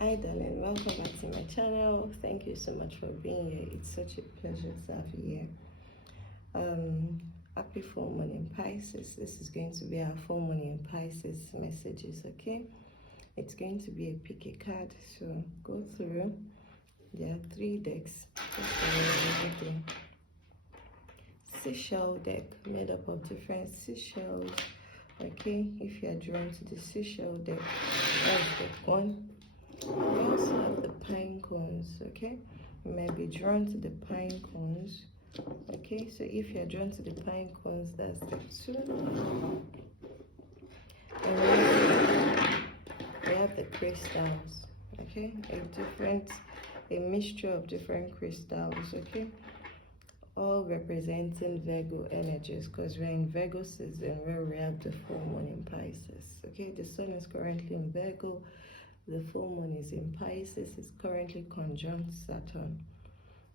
Hi darling, welcome back to my channel. Thank you so much for being here. It's such a pleasure to have you here. Happy full moon in Pisces. This is going to be our full moon in Pisces messages, okay? It's going to be a pick a card, so go through. There are 3 decks. Seashell deck made up of different seashells, okay? If you are drawn to the seashell deck, that's deck 1. We also have the Pinecones, okay? You might be drawn to the Pinecones, okay? So if you're drawn to the Pinecones, that's the 2. And we have the crystals, okay? A mixture of different crystals, okay? All representing Virgo energies, because we're in Virgo season where we have the full moon in Pisces, okay? The sun is currently in Virgo. The full moon is in Pisces. It's currently conjunct Saturn.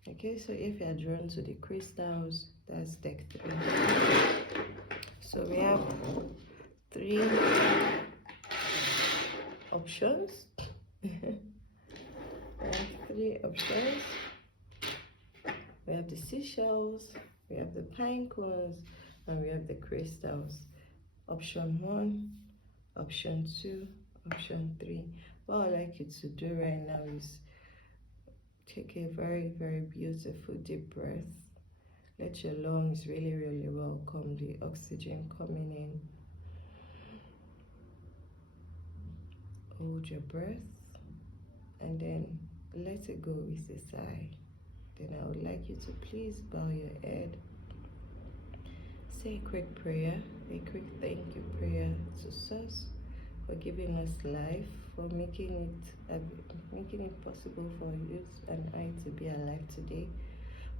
Okay, so if you are drawn to the crystals, that's deck 3. So we have 3 options. We have 3 options. We have the seashells, we have the pinecones, and we have the crystals. Option 1, option 2, option 3. What I'd like you to do right now is take a very, very beautiful deep breath. Let your lungs really, really welcome the oxygen coming in. Hold your breath and then let it go with a sigh. Then I would like you to please bow your head. Say a quick prayer, a quick thank you prayer to Source for giving us life, for making it possible for you and I to be alive today,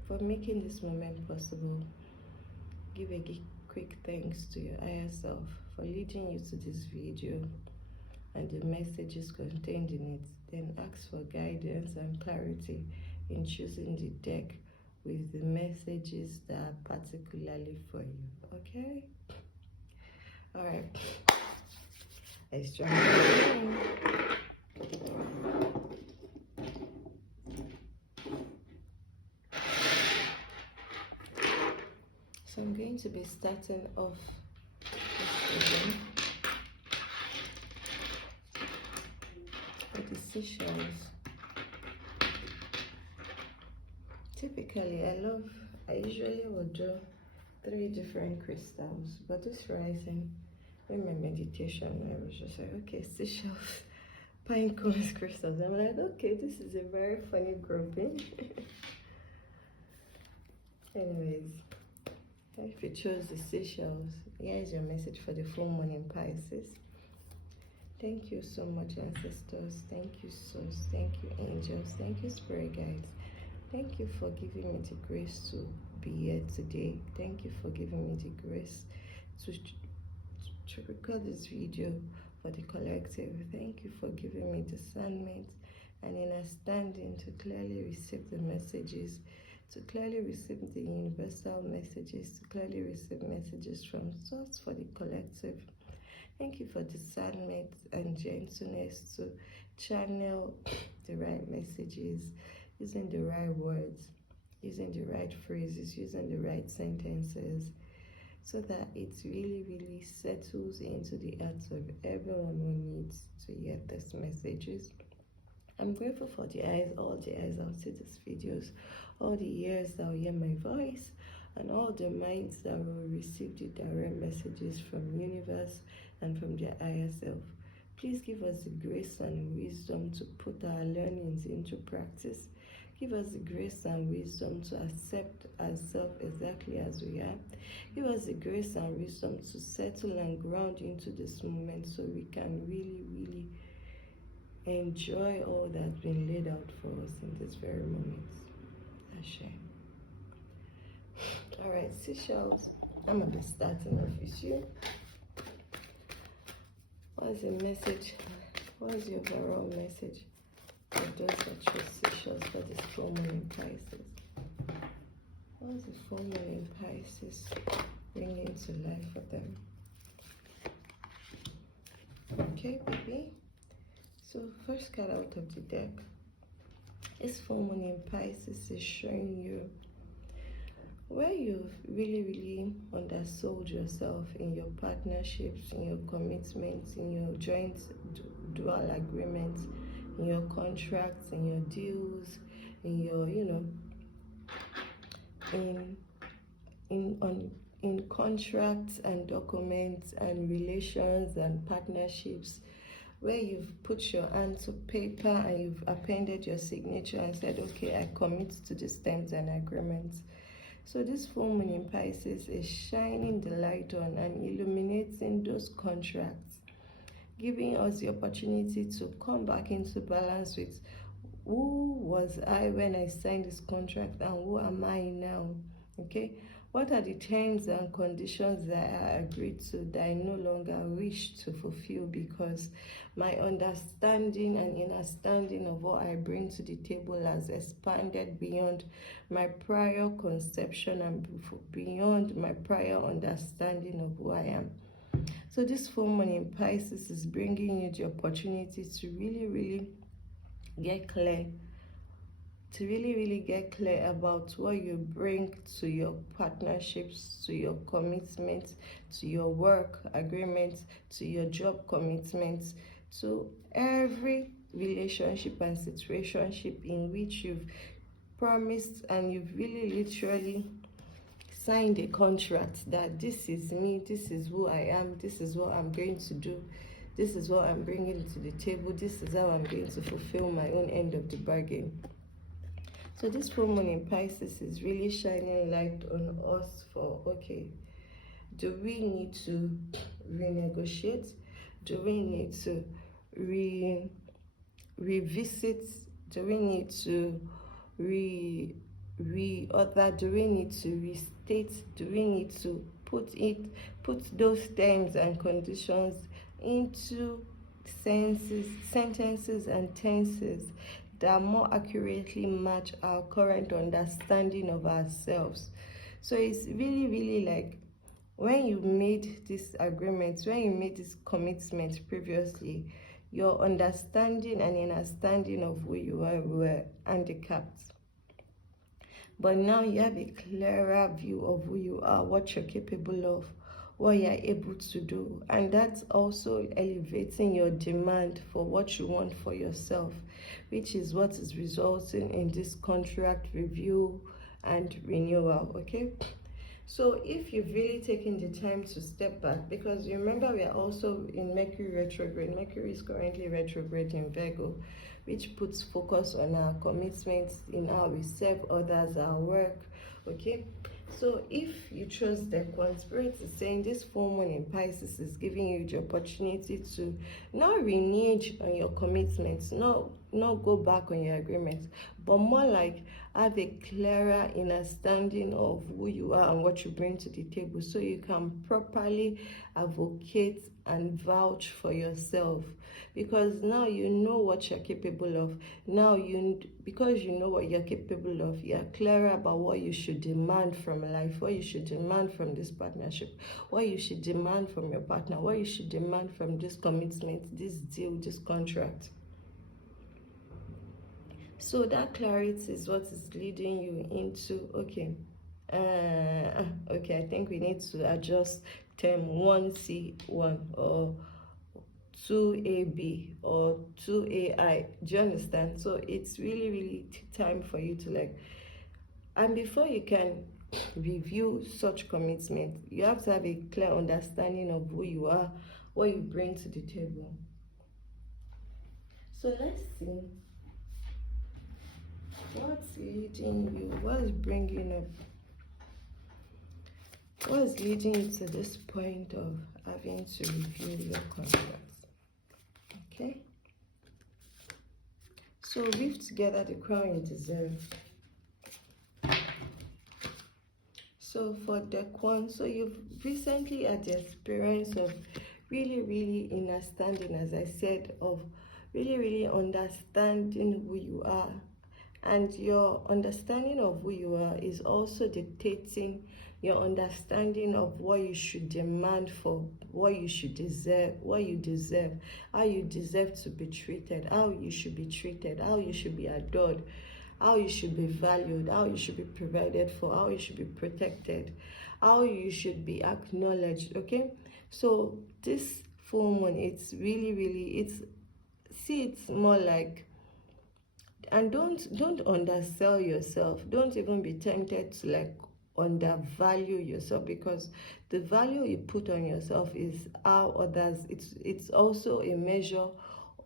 for making this moment possible. Give a quick thanks to your higher self for leading you to this video and the messages contained in it. Then ask for guidance and clarity in choosing the deck with the messages that are particularly for you, okay? All right. Let's try again. So I'm going to be starting off this again with the seashells. Typically, I usually would do 3 different crystals, but this rising, in my meditation, I was just like, okay, seashells, pinecones, crystals. I'm like, okay, this is a very funny grouping. Anyways, if you chose the seashells, here is your message for the full moon in Pisces. Thank you so much, ancestors. Thank you, source. Thank you, angels. Thank you, spirit guides. Thank you for giving me the grace to be here today. Thank you for giving me the grace to record this video for the collective. Thank you for giving me discernment and understanding to clearly receive the messages, to clearly receive the universal messages, to clearly receive messages from Source for the collective. Thank you for discernment and gentleness to channel the right messages, using the right words, using the right phrases, using the right sentences, so that it really, really settles into the hearts of everyone who needs to hear these messages. I'm grateful for the eyes, all the eyes that will see these videos, all the ears that will hear my voice, and all the minds that will receive the direct messages from universe and from their higher self. Please give us the grace and wisdom to put our learnings into practice. Give us the grace and wisdom to accept ourselves exactly as we are. Give us the grace and wisdom to settle and ground into this moment so we can really, really enjoy all that's been laid out for us in this very moment. Ashe. Alright, seashells, I'm going to be starting off with you. What's the message? What is your overall message for those that chose seashells for this full moon in Pisces? What is the full moon in Pisces bringing to life for them? Okay, baby. So first card out of the deck, this full moon in Pisces is showing you where you've really undersold yourself in your partnerships, in your commitments, in your joint dual agreements, in your contracts, in your deals, in your, in contracts and documents and relations and partnerships, where you've put your hand to paper and you've appended your signature and said, okay, I commit to these terms and agreements. So this full moon in Pisces is shining the light on and illuminating those contracts, giving us the opportunity to come back into balance with who was I when I signed this contract and who am I now. Okay, what are the terms and conditions that I agreed to that I no longer wish to fulfill because my understanding and understanding of what I bring to the table has expanded beyond my prior conception and beyond my prior understanding of who I am. So this full moon in Pisces is bringing you the opportunity to really get clear, to really get clear about what you bring to your partnerships, to your commitments, to your work agreements, to your job commitments, to every relationship and situationship in which you've promised and you've really literally signed a contract that this is me, this is who I am, this is what I'm going to do, this is what I'm bringing to the table, this is how I'm going to fulfill my own end of the bargain. So this full moon in Pisces is really shining light on us for, okay, do we need to renegotiate? Do we need to revisit? Do we need to reorder? Do we need to restate? Do we need to put those terms and conditions into sentences and tenses that more accurately match our current understanding of ourselves? So it's really like when you made this agreement, when you made this commitment previously, your understanding and understanding of who you are were handicapped. But now you have a clearer view of who you are, what you're capable of, what you're able to do. And that's also elevating your demand for what you want for yourself, which is what is resulting in this contract review and renewal, okay? So if you've really taken the time to step back, because you remember we are also in Mercury retrograde. Mercury is currently retrograde in Virgo, which puts focus on our commitments, in how we serve others, our work, okay? So if you trust deck one, Spirit is saying this full moon in Pisces is giving you the opportunity to not renege on your commitments, not go back on your agreements, but more like have a clearer understanding of who you are and what you bring to the table, so you can properly advocate and vouch for yourself, because now you know what you're capable of. Now because you know what you're capable of, you're clearer about what you should demand from life, what you should demand from this partnership, what you should demand from your partner, what you should demand from this commitment, this deal, this contract. So that clarity is what is leading you into, okay, I think we need to adjust term 1C1 or 2AB or 2AI. Do you understand? So it's really time for you to like, and before you can review such commitment, you have to have a clear understanding of who you are, what you bring to the table. So let's see what's leading you, what's bringing up, what's leading you to this point of having to review your contracts. Okay, so weave together the crown you deserve. So for deck one, so you've recently had the experience of really understanding, as I said, of really understanding who you are. And your understanding of who you are is also dictating your understanding of what you should demand for, what you should deserve, what you deserve, how you deserve to be treated, how you should be treated, how you should be adored, how you should be valued, how you should be provided for, how you should be protected, how you should be acknowledged. Okay, so this full moon, it's really, it's more like, and don't undersell yourself. Don't even be tempted to like undervalue yourself, because the value you put on yourself is how others, it's also a measure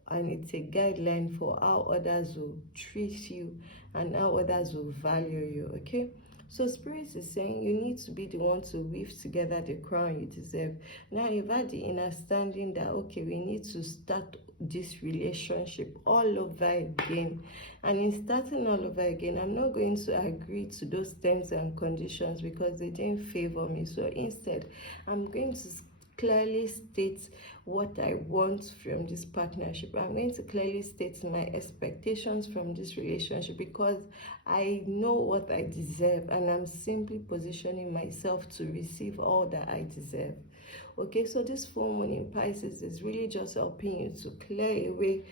and it's a guideline for how others will treat you and how others will value you. Okay, so Spirit is saying you need to be the one to weave together the crown you deserve. Now you've had the understanding that, okay, we need to start this relationship all over again. And in starting all over again, I'm not going to agree to those terms and conditions because they didn't favor me. So instead, I'm going to clearly state what I want from this partnership. I'm going to clearly state my expectations from this relationship, because I know what I deserve and I'm simply positioning myself to receive all that I deserve. Okay, so this full moon in Pisces is really just helping you to clear away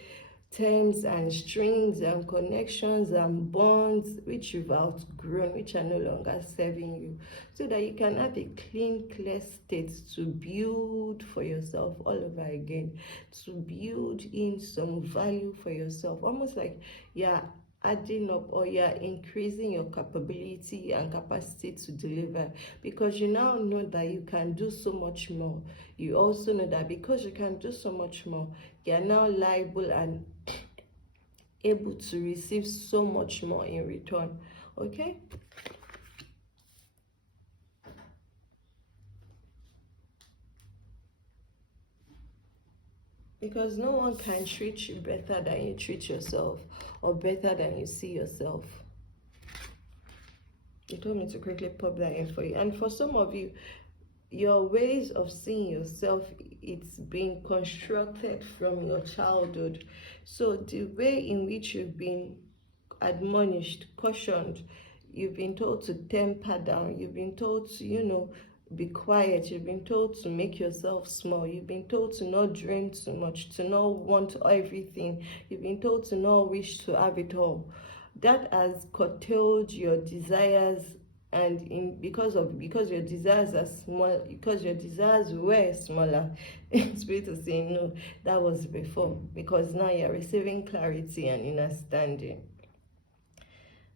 terms and strings and connections and bonds which you've outgrown, which are no longer serving you, so that you can have a clean, clear state to build for yourself all over again, to build in some value for yourself, almost like you're adding up or you're increasing your capability and capacity to deliver, because you now know that you can do so much more. You also know that because you can do so much more, you're now liable and able to receive so much more in return. Okay, because no one can treat you better than you treat yourself, or better than you see yourself. You told me to quickly pop that in for you. And for some of you, your ways of seeing yourself, it's being constructed from your childhood. So the way in which you've been admonished, cautioned, you've been told to temper down, you've been told to, be quiet, you've been told to make yourself small, you've been told to not dream too much, to not want everything, you've been told to not wish to have it all. That has curtailed your desires, and because your desires are small, because your desires were smaller, Spirit is saying no, that was before, because now you're receiving clarity and understanding.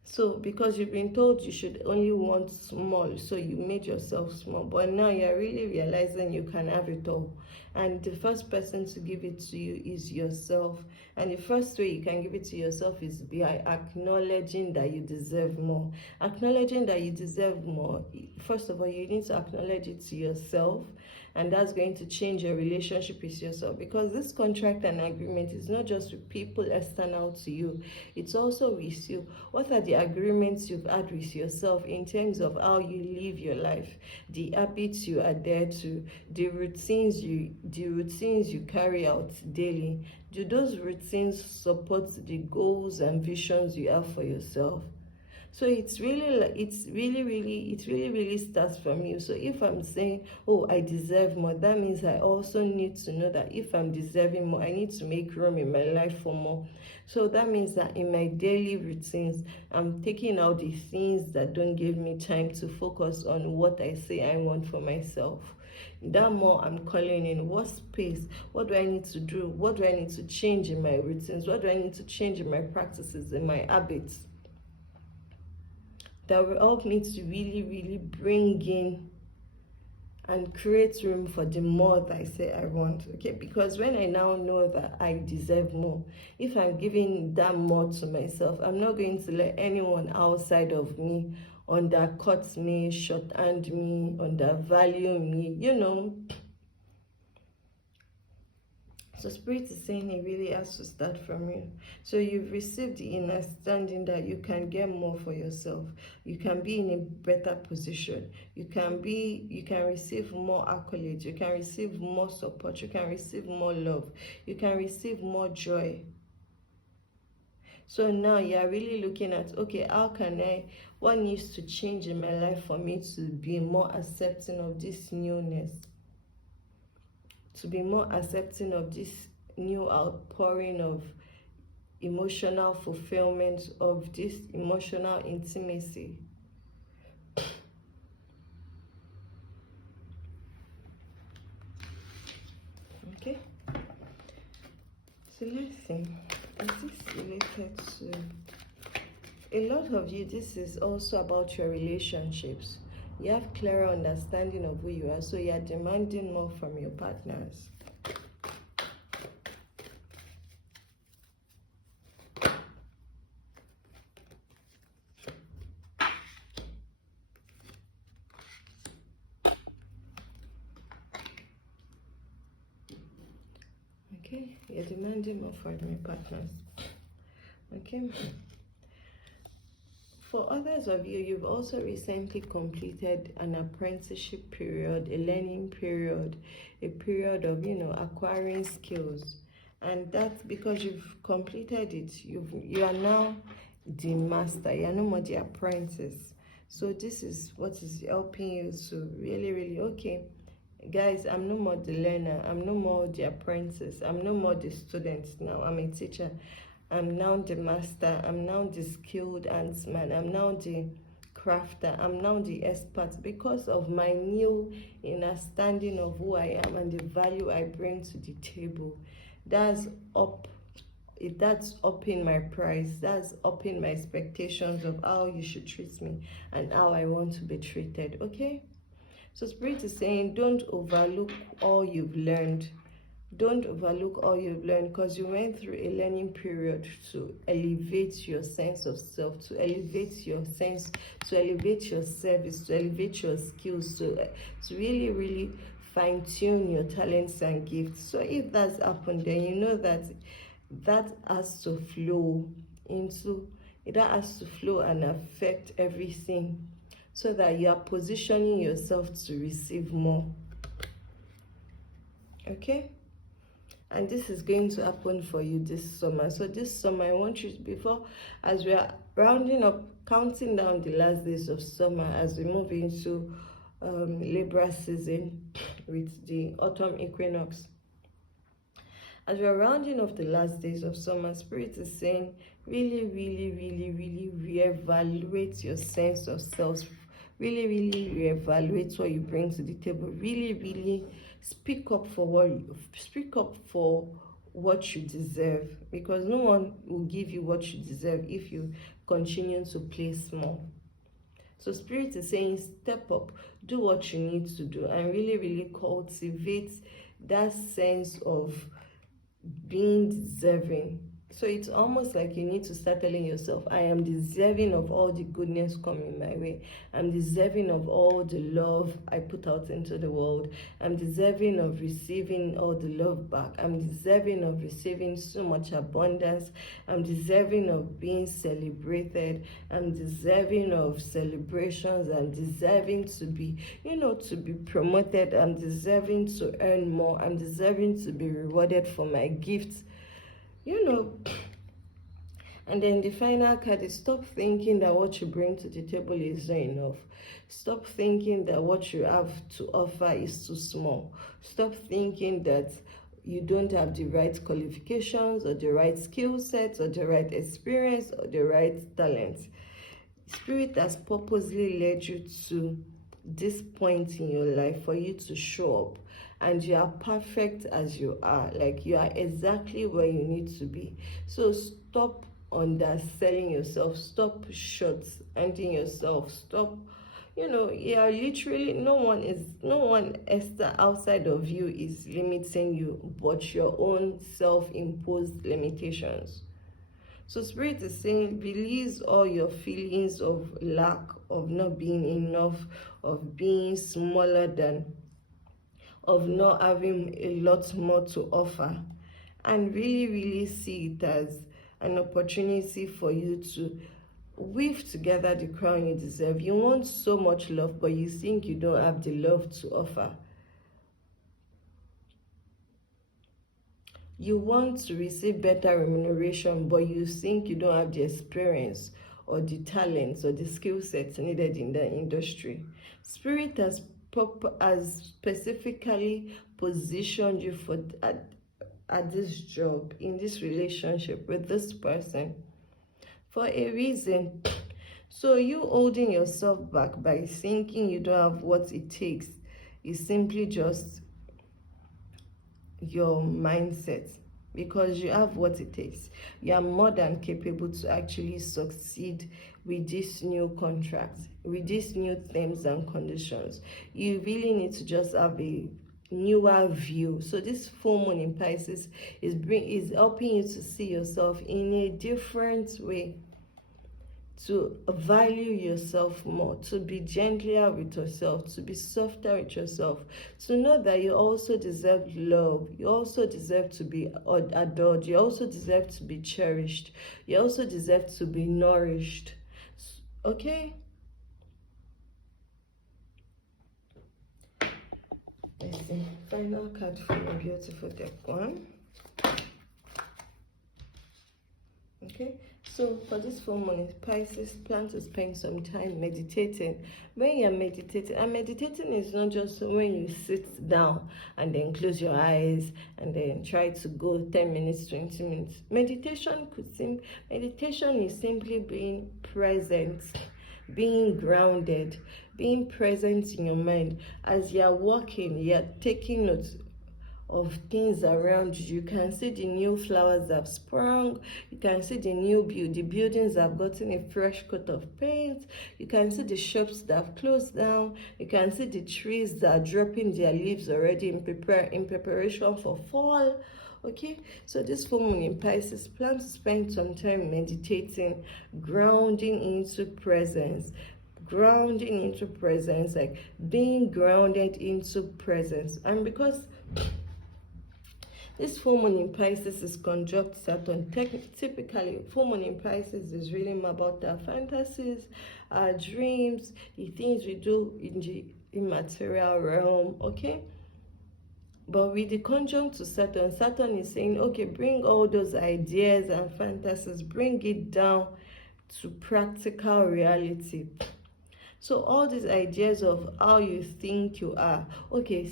So because you've been told you should only want small, so you made yourself small, but now you're really realizing you can have it all. And the first person to give it to you is yourself. And the first way you can give it to yourself is by acknowledging that you deserve more. Acknowledging that you deserve more, first of all, you need to acknowledge it to yourself. And that's going to change your relationship with yourself, because this contract and agreement is not just with people external to you, it's also with you. What are the agreements you've had with yourself in terms of how you live your life, the habits you adhere to, the routines you carry out daily? Do those routines support the goals and visions you have for yourself? So it really starts from you. So if I'm saying, oh, I deserve more, that means I also need to know that if I'm deserving more, I need to make room in my life for more. So that means that in my daily routines, I'm taking out the things that don't give me time to focus on what I say I want for myself. That more I'm calling in what space, what do I need to do, what do I need to change in my routines, what do I need to change in my practices, in my habits, that will help me to really bring in and create room for the more that I say I want. Okay, because when I now know that I deserve more, if I'm giving that more to myself, I'm not going to let anyone outside of me undercut me, shorthand me, undervalue me, So Spirit is saying it really has to start from you. So you've received the understanding that you can get more for yourself. You can be in a better position. You can receive more accolades. You can receive more support. You can receive more love. You can receive more joy. So now you are really looking at, okay, what needs to change in my life for me to be more accepting of this newness, to be more accepting of this new outpouring of emotional fulfillment, of this emotional intimacy. Okay, so let's see, is this related to a lot of you? This is also about your relationships. You have clearer understanding of who you are, so you are demanding more from your partners. Okay, you're demanding more from your partners. Okay. For others of you, you've also recently completed an apprenticeship period, a learning period, a period of, acquiring skills. And that's because you've completed it. You are now the master. You are no more the apprentice. So this is what is helping you to really, okay, guys, I'm no more the learner. I'm no more the apprentice. I'm no more the student now. I'm a teacher. I'm now the master. I'm now the skilled huntsman. I'm now the crafter. I'm now the expert because of my new understanding of who I am and the value I bring to the table. That's upping my price. That's upping my expectations of how you should treat me and how I want to be treated. Okay? So Spirit is saying, don't overlook all you've learned. Don't overlook all you've learned, because you went through a learning period to elevate your sense of self, to elevate your sense, to elevate your service, to elevate your skills, to really fine-tune your talents and gifts. So if that's happened, then you know that has to flow and affect everything, so that you are positioning yourself to receive more. Okay? And this is going to happen for you this summer. So this summer, I want you to, as we are rounding up, counting down the last days of summer, as we move into Libra season with the autumn equinox. As we are rounding off the last days of summer, Spirit is saying, really reevaluate your sense of self. Really reevaluate what you bring to the table. Really speak up for what you deserve, because no one will give you what you deserve if you continue to play small. So Spirit is saying, step up, do what you need to do, and really cultivate that sense of being deserving. So it's almost like you need to start telling yourself, I am deserving of all the goodness coming my way. I'm deserving of all the love I put out into the world. I'm deserving of receiving all the love back. I'm deserving of receiving so much abundance. I'm deserving of being celebrated. I'm deserving of celebrations. I'm deserving to be, to be promoted. I'm deserving to earn more. I'm deserving to be rewarded for my gifts. And then the final card is, stop thinking that what you bring to the table is not enough. Stop thinking that what you have to offer is too small. Stop thinking that you don't have the right qualifications or the right skill sets or the right experience or the right talent. Spirit has purposely led you to this point in your life for you to show up, and you are perfect as you are. Like, you are exactly where you need to be. So stop underselling yourself, stop short-ending yourself, stop, literally no one outside of you is limiting you but your own self-imposed limitations. So Spirit is saying, release all your feelings of lack, of not being enough, of being smaller than, of not having a lot more to offer, and really see it as an opportunity for you to weave together the crown you deserve. You want so much love, but you think you don't have the love to offer. You want to receive better remuneration, but you think you don't have the experience or the talents or the skill sets needed in the industry. Spirit has specifically positioned you for at this job, in this relationship with this person, for a reason. So you holding yourself back by thinking you don't have what it takes is simply just your mindset, because you have what it takes. You are more than capable to actually succeed with this new contract, with these new terms and conditions. You really need to just have a newer view. So this full moon in Pisces is helping you to see yourself in a different way, to value yourself more, to be gentler with yourself, to be softer with yourself, to know that you also deserve love, you also deserve to be adored, you also deserve to be cherished, you also deserve to be nourished. Okay? Let's see. Final card for a beautiful deck one. Okay, so for this full moon, Pisces, plan to spend some time meditating. When you're meditating, and meditating is not just when you sit down and then close your eyes and then try to go 10 minutes, 20 minutes. Meditation is simply being present, being grounded, being present in your mind. As you're walking, you're taking notes of things around you. You can see the new flowers that have sprung. You can see the buildings that have gotten a fresh coat of paint. You can see the shops that have closed down. You can see the trees that are dropping their leaves already in preparation for fall. Okay, so this full moon in Pisces, plan to spend some time meditating, grounding into presence, like being grounded into presence. And because this full moon in Pisces is conjunct Saturn, typically full moon in Pisces is really about our fantasies, our dreams, the things we do in the immaterial realm, okay? But with the conjunct to Saturn, Saturn is saying, okay, bring all those ideas and fantasies, bring it down to practical reality. So all these ideas of how you think you are, okay,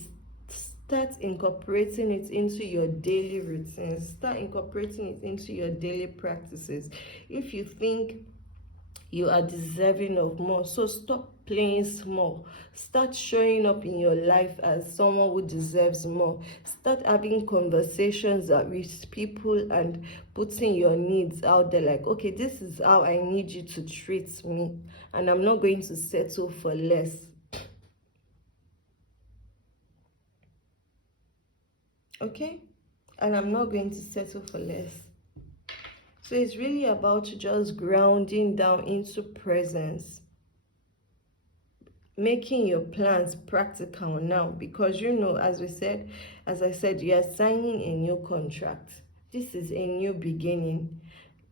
start incorporating it into your daily routines. Start incorporating it into your daily practices. If you think you are deserving of more, so stop playing small. Start showing up in your life as someone who deserves more. Start having conversations with people and putting your needs out there, like, okay, this is how I need you to treat me, and I'm not going to settle for less. Okay? And I'm not going to settle for less. So it's really about just grounding down into presence, making your plans practical now, because you know, as I said, you are signing a new contract. This is a new beginning,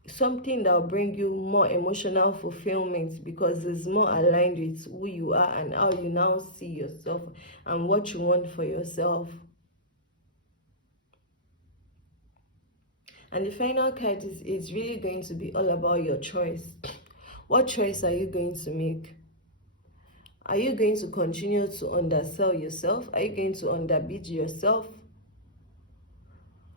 something that will bring you more emotional fulfillment, because it's more aligned with who you are and how you now see yourself and what you want for yourself. And the final card is really going to be all about your choice. What choice are you going to make? Are you going to continue to undersell yourself? Are you going to underbid yourself?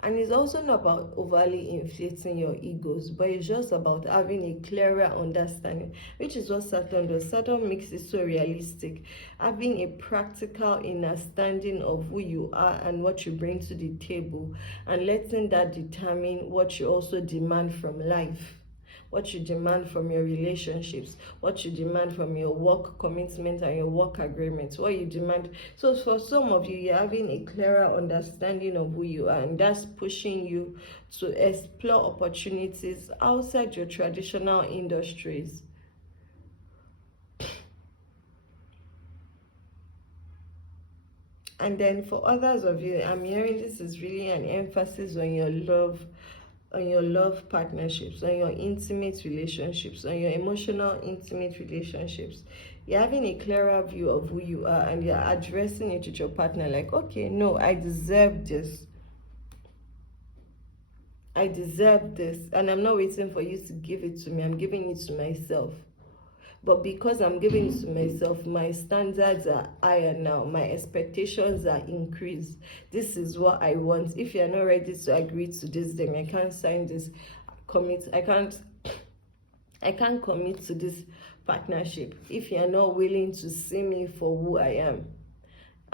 And it's also not about overly inflating your egos, but it's just about having a clearer understanding, which is what Saturn does. Saturn makes it so realistic, having a practical understanding of who you are and what you bring to the table, and letting that determine what you also demand from life, what you demand from your relationships, what you demand from your work commitment and your work agreements, what you demand. So for some of you, you're having a clearer understanding of who you are, and that's pushing you to explore opportunities outside your traditional industries. And then for others of you, I'm hearing this is really an emphasis on your love partnerships, on your intimate relationships, on your emotional intimate relationships. You're having a clearer view of who you are, and you're addressing it with your partner like, okay, no, I deserve this. I deserve this, and I'm not waiting for you to give it to me. I'm giving it to myself. But because I'm giving it to myself, my standards are higher now. My expectations are increased. This is what I want. If you're not ready to agree to this, then I can't sign this commit. I can't commit to this partnership if you're not willing to see me for who I am,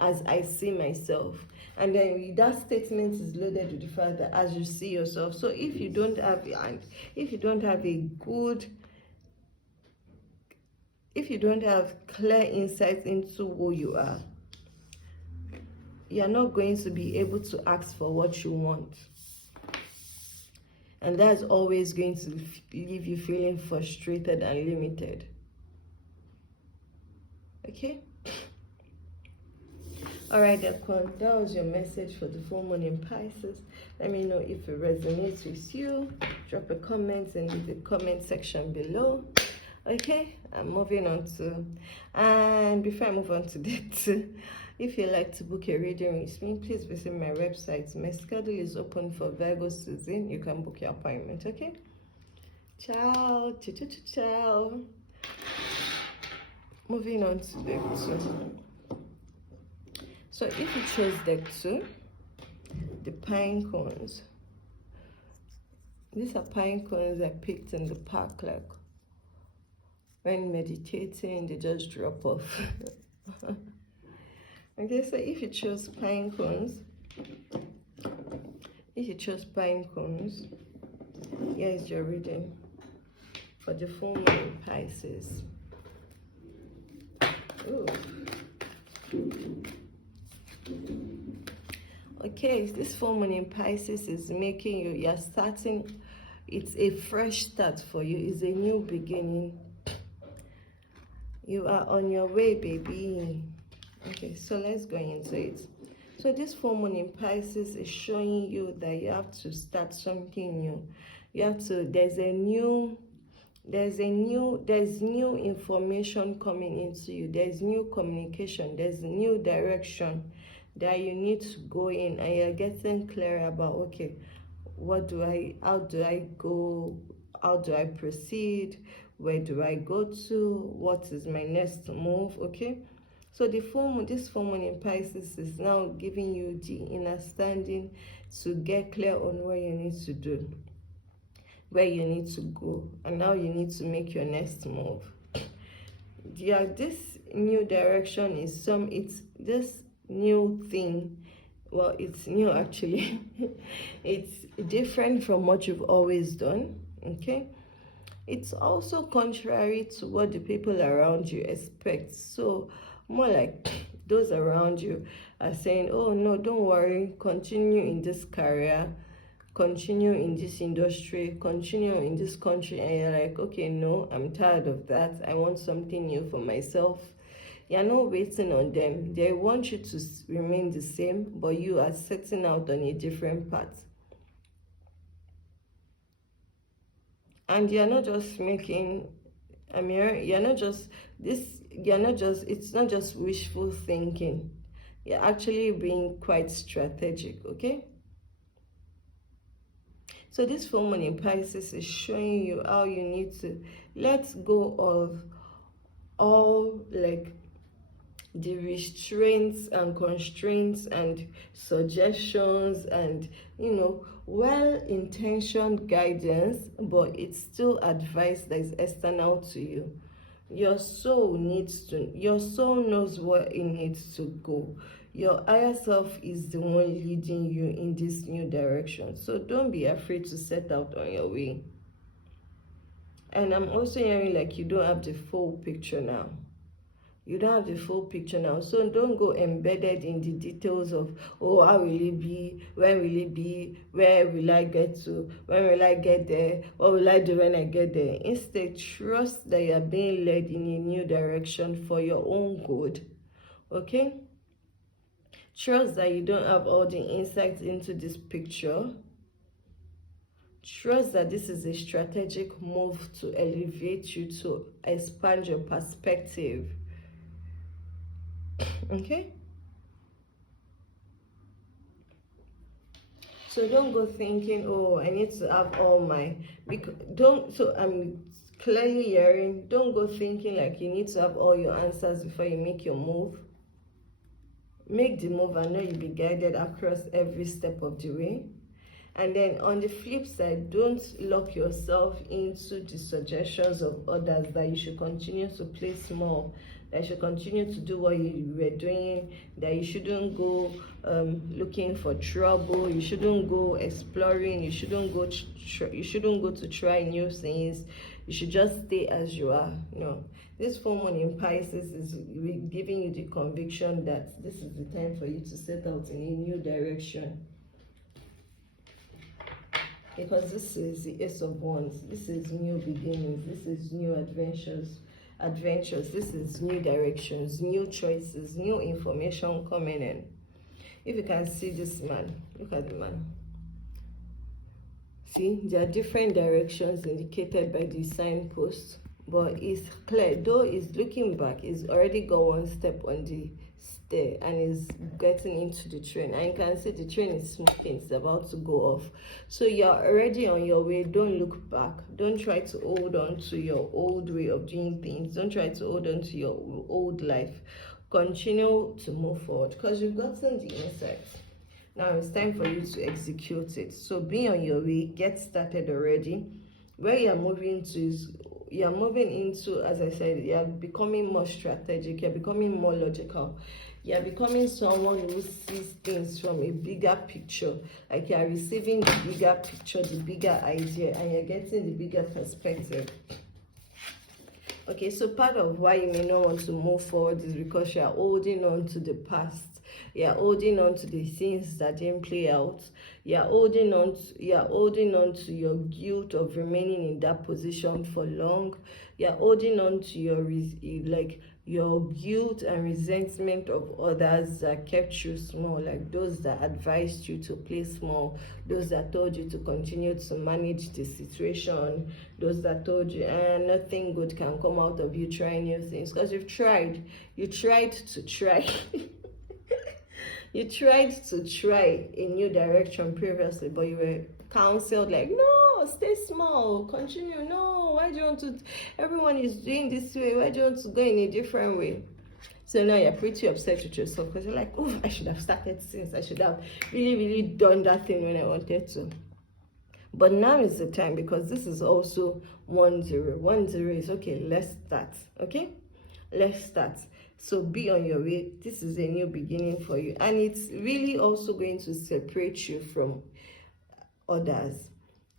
as I see myself. And then that statement is loaded with the fact that as you see yourself. So if you don't have clear insight into who you are, you're not going to be able to ask for what you want. And that's always going to leave you feeling frustrated and limited. Okay? Alright, Deacon, that was your message for the full moon in Pisces. Let me know if it resonates with you. Drop a comment in the comment section below. Okay, I'm moving on to, and before I move on to that, if you'd like to book a reading with me, please visit my website. My schedule is open for Virgo season. You can book your appointment, okay? Ciao, ciao, ciao, ciao. Moving on to deck 2. So if you chose deck 2, the Pinecones. These are Pinecones I picked in the park, like when meditating, they just drop off. Okay, so if you chose Pinecones, here is your reading for the full moon in Pisces. Ooh. Okay, this full moon in Pisces is making you're starting, it's a fresh start for you, it's a new beginning. You are on your way, baby. Okay, so let's go into it. So this full moon in Pisces is showing you that you have to start something new. You have to, there's new information coming into you. There's new communication. There's new direction that you need to go in, and you're getting clear about, okay, how do I go? How do I proceed? Where do I go to? What is my next move? Okay. So this full moon in Pisces is now giving you the understanding to get clear on what you need to do, where you need to go, and now you need to make your next move. Yeah, this new direction is this new thing. Well, it's new actually. It's different from what you've always done. Okay. It's also contrary to what the people around you expect. So more like those around you are saying, oh no, don't worry, continue in this career, continue in this industry, continue in this country. And you're like, okay, no, I'm tired of that. I want something new for myself. You're not waiting on them. They want you to remain the same, but you are setting out on a different path. And you're not just making, it's not just wishful thinking. You're actually being quite strategic, okay? So this full moon in Pisces is showing you how you need to let go of all like the restraints and constraints and suggestions and well-intentioned guidance, but it's still advice that is external to you. Your soul knows where it needs to go. Your higher self is the one leading you in this new direction. So don't be afraid to set out on your way. And I'm also hearing like you don't have the full picture now. You don't have the full picture now. So don't go embedded in the details of, oh, how will it be? When will it be? Where will I get to? When will I get there? What will I do when I get there? Instead, trust that you are being led in a new direction for your own good. Okay? Trust that you don't have all the insights into this picture. Trust that this is a strategic move to elevate you, to expand your perspective. Okay? So don't go thinking, oh, I need to have all my, because don't, so I'm clearly hearing, don't go thinking like you need to have all your answers before you make your move. Make the move and know you'll be guided across every step of the way. And then on the flip side, don't lock yourself into the suggestions of others that you should continue to play small, that you should continue to do what you were doing, that you shouldn't go looking for trouble, you shouldn't go exploring, you shouldn't go to try new things, you should just stay as you are. No, this full moon in Pisces is giving you the conviction that this is the time for you to set out in a new direction. Because this is the Ace of Wands. This is new beginnings. This is new adventures. This is new directions, new choices, new information coming in. If you can see this man, look at the man. See, there are different directions indicated by the signpost, but it's clear, though it's looking back, it's already got one step on the stair and is getting into the train, and you can see the train is smoking, it's about to go off. So you're already on your way. Don't look back. Don't try to hold on to your old way of doing things. Don't try to hold on to your old life. Continue to move forward because you've gotten the insights. Now it's time for you to execute it. So be on your way, get started already. Where you're moving to is, you're moving into, as I said, you're becoming more strategic, you're becoming more logical, you're becoming someone who sees things from a bigger picture, like you're receiving the bigger picture, the bigger idea, and you're getting the bigger perspective. Okay, so part of why you may not want to move forward is because you're holding on to the past. You're holding on to the things that didn't play out. You're holding on to your guilt of remaining in that position for long. You're holding on to your guilt and resentment of others that kept you small, like those that advised you to play small, those that told you to continue to manage the situation, those that told you nothing good can come out of you trying new things, because you tried to try. You tried to try a new direction previously, but you were counseled like, no, stay small, continue. No, why do you want to, everyone is doing this way, why do you want to go in a different way? So now you're pretty upset with yourself because you're like, oh, I should have started since, I should have really done that thing when I wanted to. But now is the time, because this is also 1-0. 1-0 is okay, let's start. Okay, let's start. So be on your way. This is a new beginning for you, and it's really also going to separate you from others.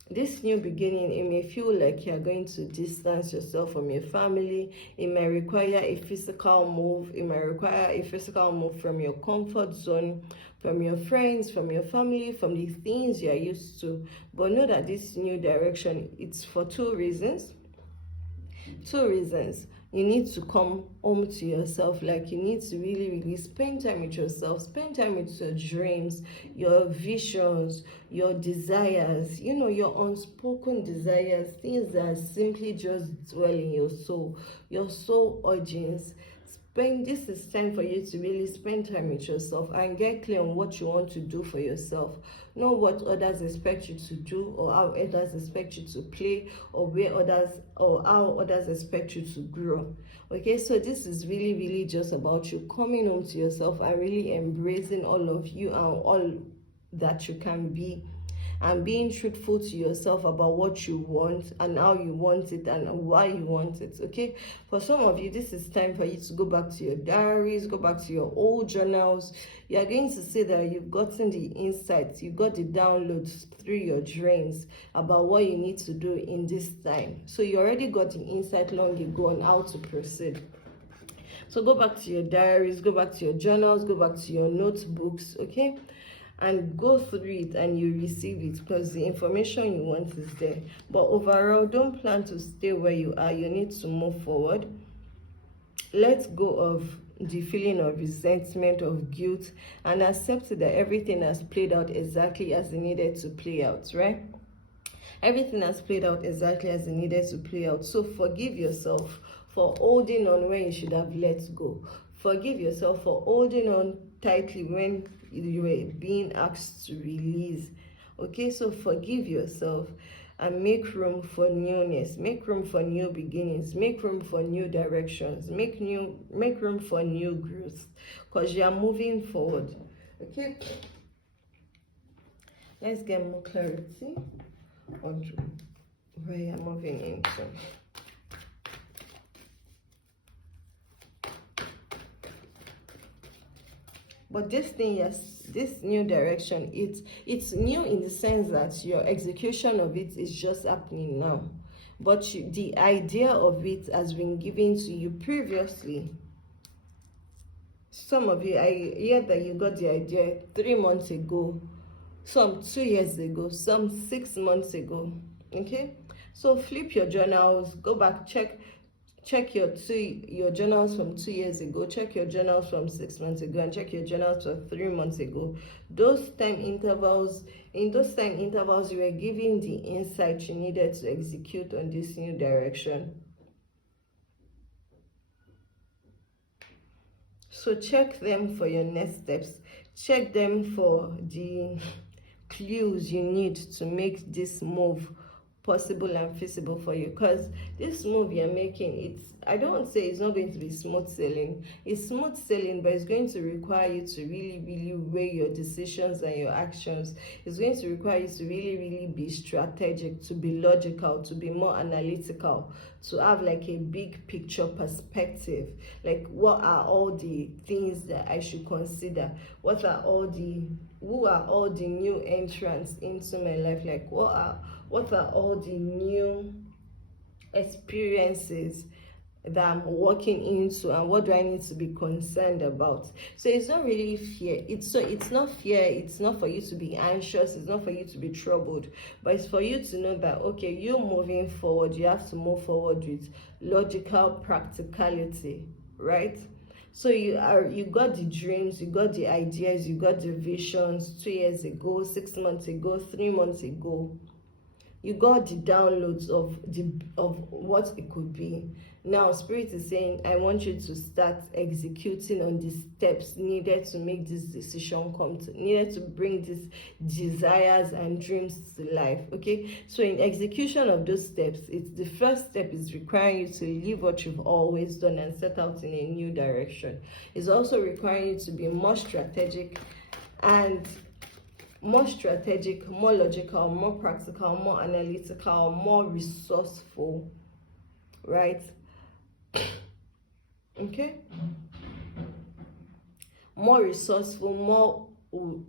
This new beginning, it may feel like you're going to distance yourself from your family. It may require a physical move. It may require a physical move from your comfort zone, from your friends, from your family, from the things you're used to. But know that this new direction, it's for two reasons. You need to come home to yourself. Like, you need to really spend time with yourself, spend time with your dreams, your visions, your desires, your unspoken desires, things that simply just dwell in your soul urgings. This is time for you to really spend time with yourself and get clear on what you want to do for yourself. Know what others expect you to do, or how others expect you to play, or how others expect you to grow. Okay, so this is really just about you coming home to yourself and really embracing all of you and all that you can be, and being truthful to yourself about what you want and how you want it and why you want it. Okay, for some of you, this is time for you to go back to your diaries, go back to your old journals. You are going to see that you've gotten the insights, you got the downloads through your dreams about what you need to do in this time. So you already got the insight long ago on how to proceed. So go back to your diaries, go back to your journals, go back to your notebooks, okay? And go through it and you receive it, because the information you want is there. But overall, don't plan to stay where you are. You need to move forward. Let go of the feeling of resentment, of guilt, and accept that everything has played out exactly as it needed to play out, right? Everything has played out exactly as it needed to play out. So forgive yourself for holding on when you should have let go. Forgive yourself for holding on tightly when you were being asked to release. Okay, so forgive yourself and make room for newness, make room for new beginnings, make room for new directions, make room for new growth, because you are moving forward. Okay, let's get more clarity on where you're moving into. But this thing, yes, this new direction, it's new in the sense that your execution of it is just happening now. But the idea of it has been given to you previously. Some of you, I hear that you got the idea 3 months ago, some 2 years ago, some 6 months ago. Okay, so flip your journals, go back, check your journals from 2 years ago, check your journals from 6 months ago, and check your journals from 3 months ago. Those time intervals, in those time intervals, you were given the insight you needed to execute on this new direction. So check them for your next steps. Check them for the clues you need to make this move possible and feasible for you, because this move you're making, I don't say it's not going to be smooth sailing. It's smooth sailing, but it's going to require you to really weigh your decisions and your actions. It's going to require you to really be strategic, to be logical, to be more analytical, to have like a big picture perspective. Like, what are all the things that I should consider? Who are all the new entrants into my life? Like, what are all the new experiences that I'm walking into, and what do I need to be concerned about? So it's not really fear. It's not fear. It's not for you to be anxious. It's not for you to be troubled. But it's for you to know that, okay, you're moving forward. You have to move forward with logical practicality, right? So you got the dreams, you got the ideas, you got the visions 2 years ago, 6 months ago, 3 months ago. You got the downloads of what it could be. Now Spirit is saying, I want you to start executing on the steps needed to make this decision needed to bring these desires and dreams to life. Okay, so in execution of those steps, it's the first step is requiring you to leave what you've always done and set out in a new direction. It's also requiring you to be more strategic, more logical, more practical, more analytical, more resourceful, right? Okay, more resourceful,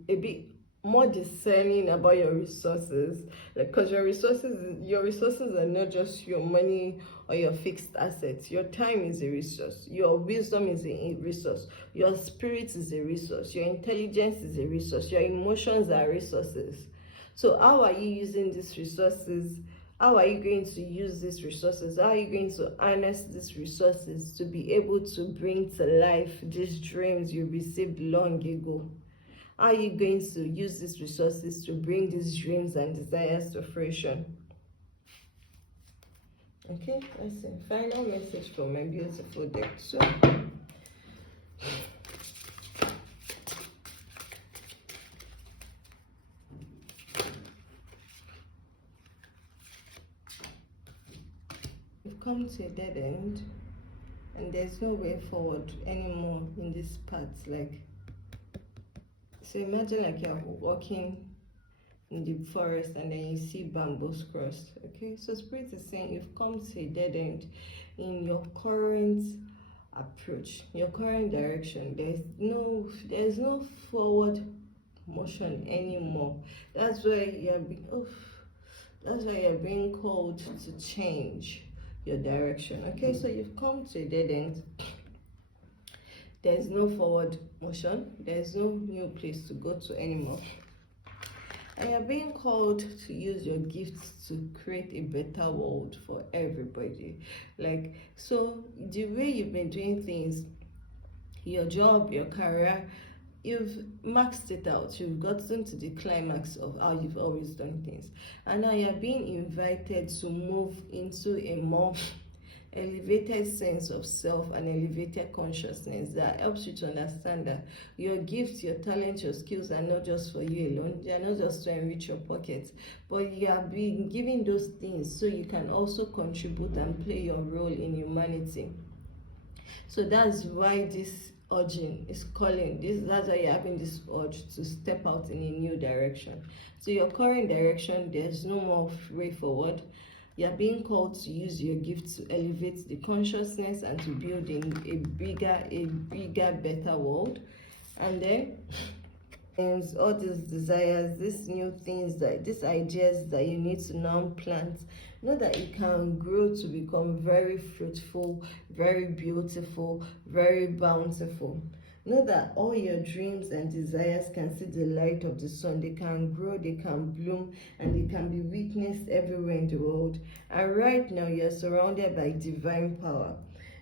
a bit more discerning about your resources, because your resources are not just your money or your fixed assets. Your time is a resource, your wisdom is a resource, your spirit is a resource, your intelligence is a resource, your emotions are resources. So how are you using these resources? How are you going to use these resources? How are you going to harness these resources to be able to bring to life these dreams you received long ago? How are you going to use these resources to bring these dreams and desires to fruition? Okay, let's see. Final message for my beautiful deck. So, we've come to a dead end, and there's no way forward anymore in this path. Like, so imagine like you're walking in the forest and then you see bamboos crossed. Okay, so Spirit is saying you've come to a dead end in your current approach, your current direction. There's no forward motion anymore. That's why you're being called to change your direction. Okay, so you've come to a dead end. There's no forward motion, there's no new place to go to anymore, and you're being called to use your gifts to create a better world for everybody. Like, so the way you've been doing things, your job, your career, you've maxed it out. You've gotten to the climax of how you've always done things, and now you're being invited to move into a more elevated sense of self and elevated consciousness that helps you to understand that your gifts, your talents, your skills are not just for you alone. They are not just to enrich your pockets, but you are being given those things so you can also contribute and play your role in humanity. So that's why this urging is calling this. That's why you're having this urge to step out in a new direction. So your current direction, there's no more way forward. You're being called to use your gift to elevate the consciousness and to build in a bigger, better world. And then all these desires, these new things, that these ideas that you need to now plant, know that it can grow to become very fruitful, very beautiful, very bountiful. Know that all your dreams and desires can see the light of the sun. They can grow, they can bloom, and they can be witnessed everywhere in the world. And right now, you're surrounded by divine power.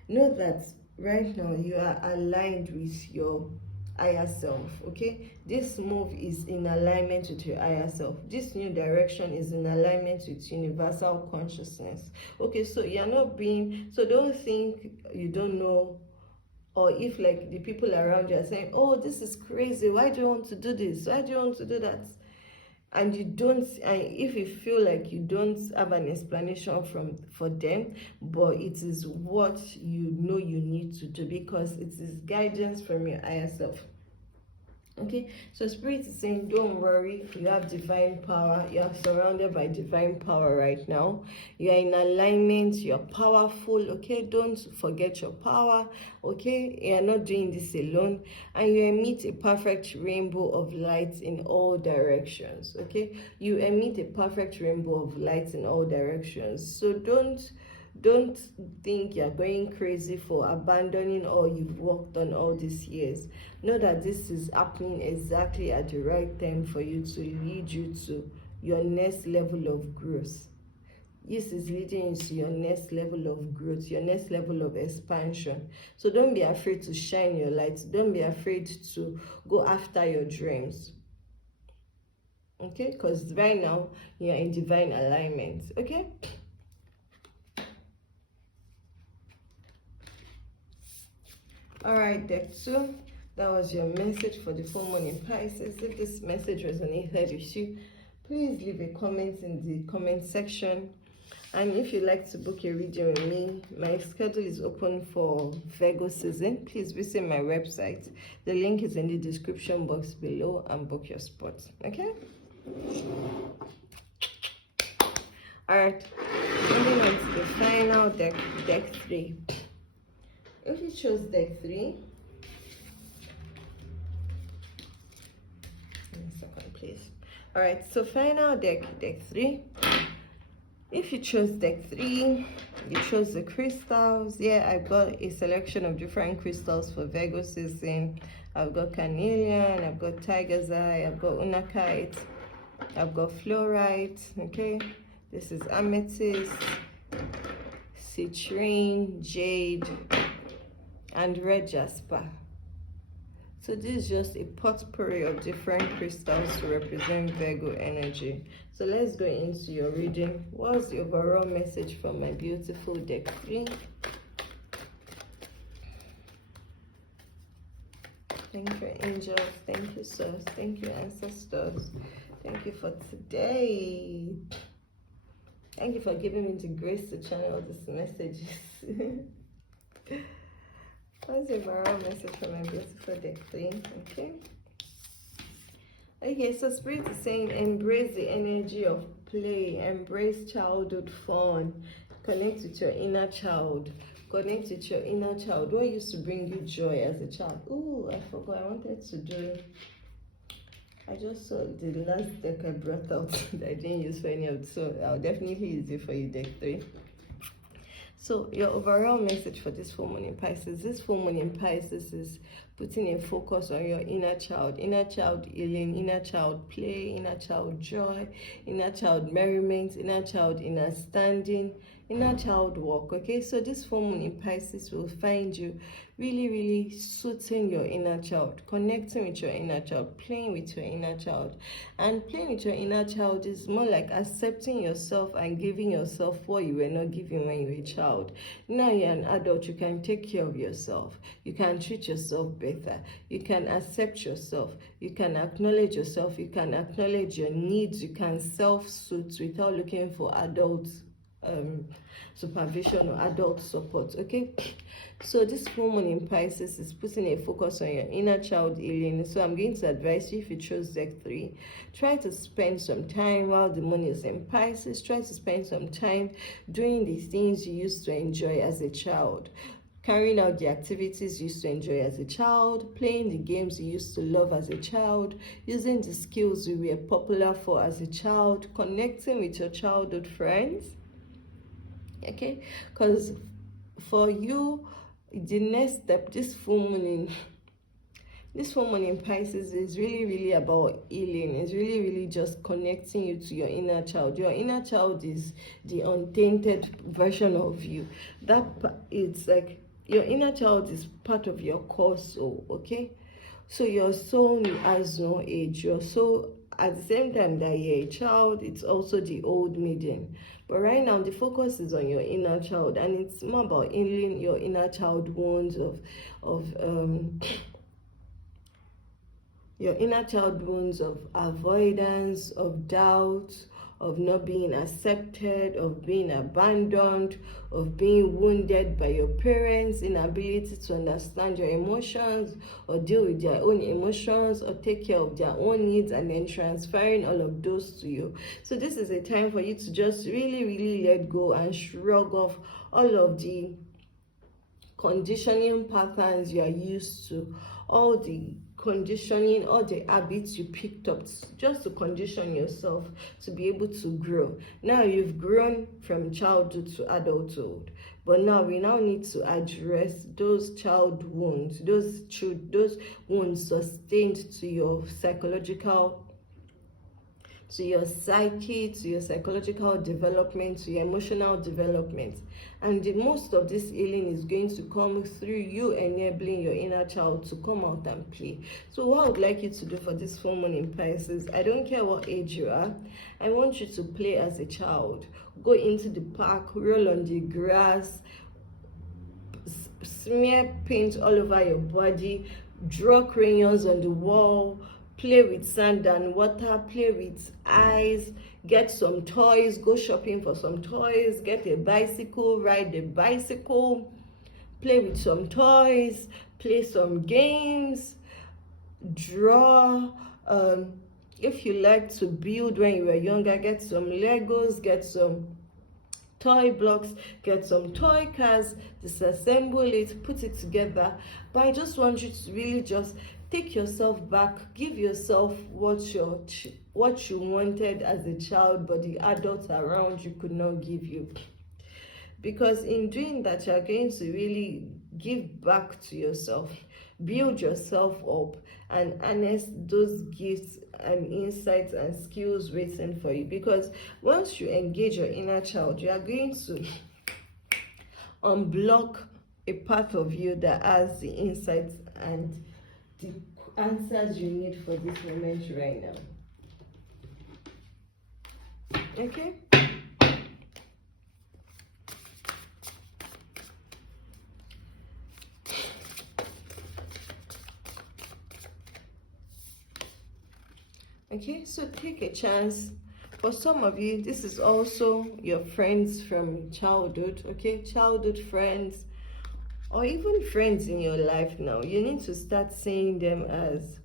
Know that right now, you are aligned with your higher self. Okay, this move is in alignment with your higher self. This new direction is in alignment with universal consciousness. Okay, so you're not being, so don't think you don't know, or if like the people around you are saying, oh, this is crazy, why do you want to do this, why do you want to do that, and you don't, and if you feel like you don't have an explanation for them, but it is what you know you need to do, because it is guidance from your higher self. Okay, so Spirit is saying, don't worry, you have divine power. You are surrounded by divine power right now. You are in alignment, you're powerful. Okay, don't forget your power. Okay, you are not doing this alone, and you emit a perfect rainbow of light in all directions. Okay, you emit a perfect rainbow of light in all directions. So don't think you're going crazy for abandoning all you've worked on all these years. Know that this is happening exactly at the right time for you, to lead you to your next level of growth. This is leading you to your next level of growth, your next level of expansion. So don't be afraid to shine your light. Don't be afraid to go after your dreams. Okay, because right now you're in divine alignment. Okay. Alright, deck 2, that was your message for the full moon in Pisces. If this message resonated with you, please leave a comment in the comment section. And if you'd like to book a reading with me, my schedule is open for Virgo season. Please visit my website. The link is in the description box below, and book your spot. Okay? Alright, moving on to the final deck, deck 3. If you chose deck 3, second please. Alright, so final deck, deck 3. If you chose deck 3, you chose the crystals. Yeah, I've got a selection of different crystals for Virgo season. I've got carnelian, I've got tiger's eye, I've got unakite, I've got fluorite. Okay, this is amethyst, citrine, jade, and red jasper. So this is just a potpourri of different crystals to represent Virgo energy. So let's go into your reading. What's the overall message from my beautiful deck 3? Thank you, angels. Thank you, source. Thank you, ancestors. Thank you for today. Thank you for giving me the grace to channel these messages. What's the overall message from my beautiful deck 3? Okay. Okay, so Spirit is saying, embrace the energy of play, embrace childhood fun, connect with your inner child, connect with your inner child. What used to bring you joy as a child? Oh, I forgot, I wanted to do, I just saw the last deck I brought out that I didn't use for any of it, so I'll definitely use it for you, deck 3. So your overall message for this full moon in Pisces, this full moon in Pisces is putting a focus on your inner child healing, inner child play, inner child joy, inner child merriment, inner child understanding, inner child work. Okay, so this full moon in Pisces will find you really suiting your inner child, connecting with your inner child, playing with your inner child. And playing with your inner child is more like accepting yourself and giving yourself what you were not given when you were a child. child. Now you're an adult, you can take care of yourself. You can treat yourself better. You can accept yourself. You can acknowledge yourself. You can acknowledge your needs. You can self-soothe without looking for adult supervision or adult support. Okay, so this full moon in Pisces is putting a focus on your inner child healing. So I'm going to advise you, if you chose deck 3, try to spend some time while the moon is in Pisces. Try to spend some time doing the things you used to enjoy as a child, carrying out the activities you used to enjoy as a child, playing the games you used to love as a child, using the skills you were popular for as a child, connecting with your childhood friends. Okay, because for you, the next step, this full moon in Pisces is really about healing. It's really just connecting you to your inner child. Your inner child is the untainted version of you. It's like your inner child is part of your core soul. Okay, so your soul has no age. Your soul, at the same time that you're a child, it's also the old maiden. But right now, the focus is on your inner child, and it's more about healing your inner child wounds your inner child wounds of avoidance, of doubt, of not being accepted, of being abandoned, of being wounded by your parents' inability to understand your emotions or deal with their own emotions or take care of their own needs, and then transferring all of those to you. So this is a time for you to just really let go and shrug off all of the conditioning patterns you are used to, all the conditioning, all the habits you picked up just to condition yourself to be able to grow. Now you've grown from childhood to adulthood, but now we need to address those child wounds, those wounds sustained to your psychological, to your psyche, to your psychological development, to your emotional development. And the most of this healing is going to come through you enabling your inner child to come out and play. So what I would like you to do for this full moon in Pisces, I don't care what age you are, I want you to play as a child. Go into the park, roll on the grass, smear paint all over your body, draw crayons on the wall, play with sand and water, play with eyes, get some toys, go shopping for some toys, get a bicycle, ride a bicycle, play with some toys, play some games, draw. If you like to build when you were younger, get some Legos, get some toy blocks, get some toy cars, disassemble it, put it together. But I just want you to really just take yourself back, give yourself what you wanted as a child, but the adults around you could not give you. Because in doing that, you're going to really give back to yourself, build yourself up, and harness those gifts and insights and skills waiting for you. Because once you engage your inner child, you are going to unblock a part of you that has the insights and the answers you need for this moment right now. Okay? Okay, so take a chance. For some of you, this is also your friends from childhood, okay? Childhood friends, or even friends in your life now. You need to start seeing them as,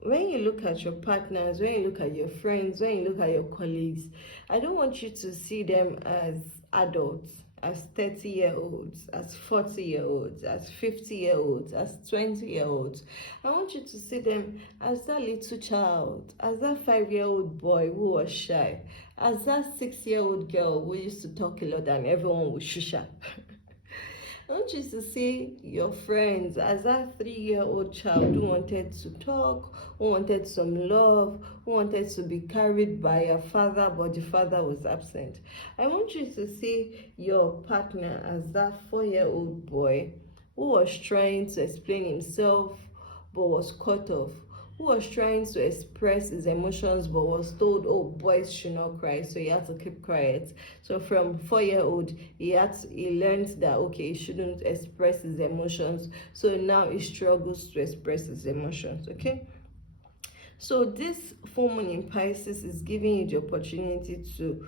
when you look at your partners, when you look at your friends, when you look at your colleagues, I don't want you to see them as adults, as 30-year-olds, as 40-year-olds, as 50-year-olds, as 20-year-olds. I want you to see them as that little child, as that 5-year-old boy who was shy, as that 6-year-old girl who used to talk a lot and everyone would shush her. I want you to see your friends as that 3-year-old child who wanted to talk, who wanted some love, who wanted to be carried by a father, but the father was absent. I want you to see your partner as that 4-year-old boy who was trying to explain himself, but was cut off, who was trying to express his emotions but was told, oh, boys should not cry, so he had to keep quiet. So from 4-year-old, he learned that, okay, he shouldn't express his emotions. So now he struggles to express his emotions, okay? So this full moon in Pisces is giving you the opportunity to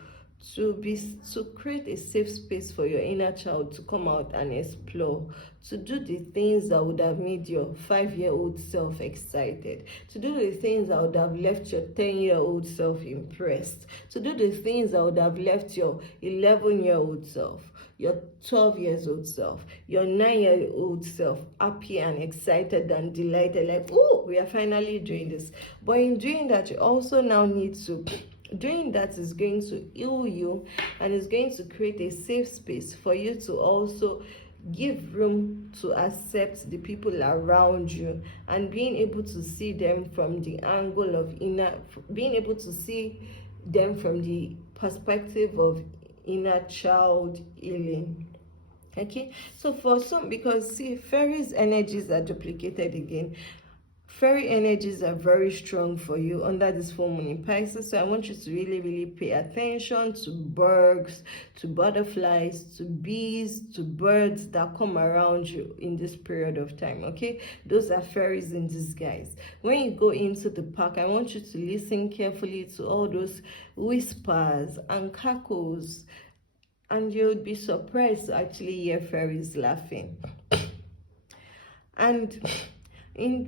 create a safe space for your inner child to come out and explore, to do the things that would have made your 5-year-old self excited, to do the things that would have left your 10-year-old self impressed, to do the things that would have left your 11-year-old self, your 12-year-old self, your 9-year-old self happy and excited and delighted, like, oh, we are finally doing this. But in doing that, you also now need to, doing that is going to heal you, and is going to create a safe space for you to also give room to accept the people around you, and being able to see them from the angle of being able to see them from the perspective of inner child healing. Okay, so for some, because see, fairies energies are duplicated again. Fairy energies are very strong for you under this full moon in Pisces. So I want you to really pay attention to bugs, to butterflies, to bees, to birds that come around you in this period of time, okay? Those are fairies in disguise. When you go into the park, I want you to listen carefully to all those whispers and cackles, and you'll be surprised to actually hear fairies laughing. And